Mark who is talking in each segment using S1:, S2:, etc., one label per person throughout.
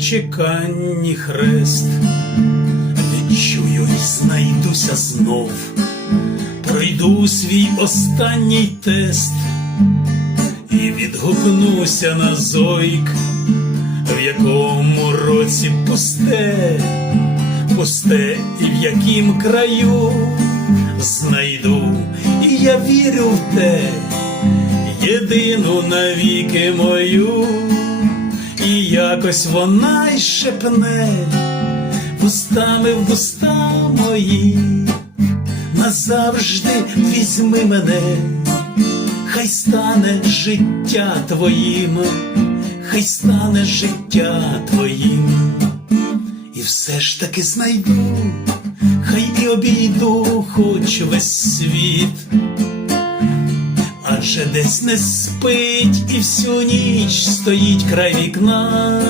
S1: чеканні хрест, відчую і знайдуся знов, пройду свій останній тест і відгукнуся на зойк, в якому році пусте, пусте і в яким краю. Знайду, і я вірю в те, єдину навіки мою, і якось вона й шепне вустами в уста мої, назавжди візьми мене, хай стане життя твоїм, хай стане життя твоїм, і все ж таки знайду, хай і обійду хоч весь світ адже десь не спить і всю ніч стоїть край вікна.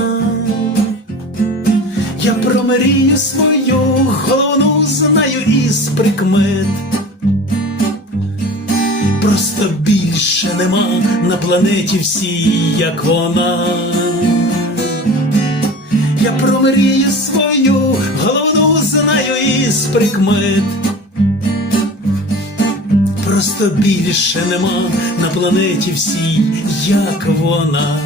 S1: Я про мрію свою головну знаю із прикмет. Просто більше нема на планеті всій, як вона. Я про мрію свою головну знаю із прикмет. Просто більше нема на планеті всій, як вона.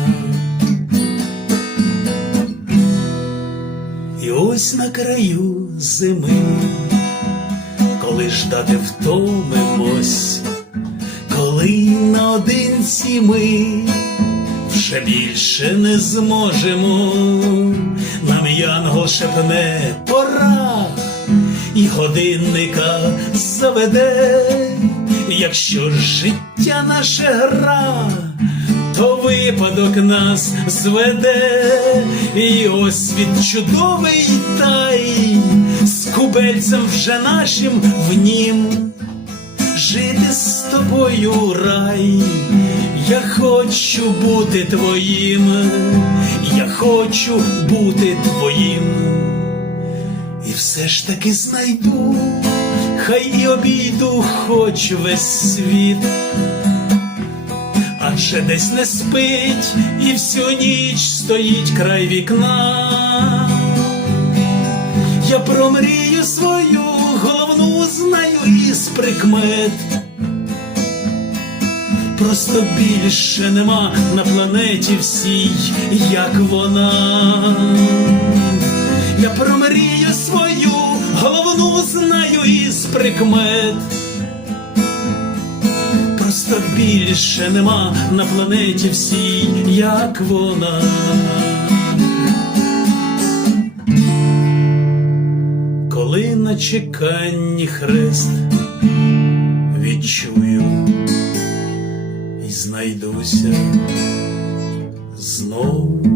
S1: І ось на краю зими, коли ждати втомимось, коли наодинці ми вже більше не зможемо, нам янгол шепне пора! І годинника заведе, якщо життя наше гра, то випадок нас зведе, і ось від чудовий тай з кубельцем вже нашим в нім. Жити з тобою рай, я хочу бути твоїм, я хочу бути твоїм. І все ж таки знайду, хай і обійду хоч весь світ, адже десь не спить і всю ніч стоїть край вікна. Я про мрію свою головну знаю із прикмет. Просто більше нема на планеті всій, як вона. Я про мрію свою головну знаю із прикмет. Просто більше нема на планеті всій, як вона. Коли на чеканні хрест відчую і знайдуся знов.